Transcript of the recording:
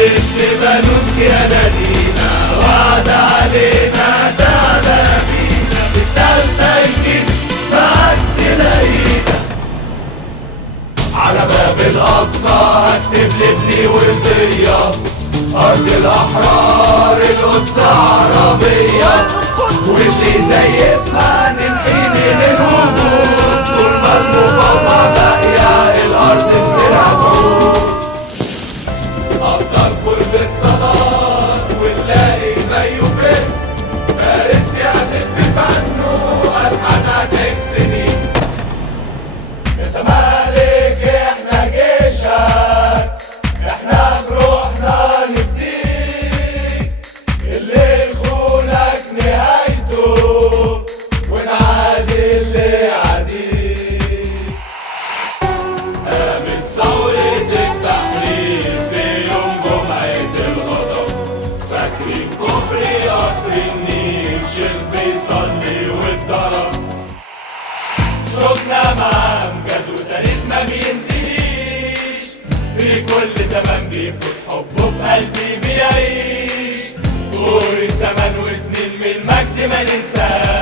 ابن بنوك يا نادينا، وعد علينا تعالى بينا، التالتة يجيب معاك تلاقينا. على باب الأقصى هكتب لابني وصية، أرض الأحرار القدس عربية، واللي زيفها نمحي من الوجود، طول ما المقاومة باقية الأرض بزرع تعود. أبطال كل الصلاة ونلاقي زيه فين، فارس يعزف بفنه ألحان تعيش سنين. يا زمالك احنا جيشك، احنا بروحنا نفديك، اللي يخونك نهايته ونعادي اللي يعاديك. قامت ثورة التحرير في يوم جمعة الغضب، فاكرين كوبري قصر النيل شيخ بيصلي واتضرب. شفنا معاه امجاد وتاريخ ما بينتهيش، في كل زمان بيفوت حبه في قلبي بيعيش، طول زمان وسنين من المجد ما ننساش.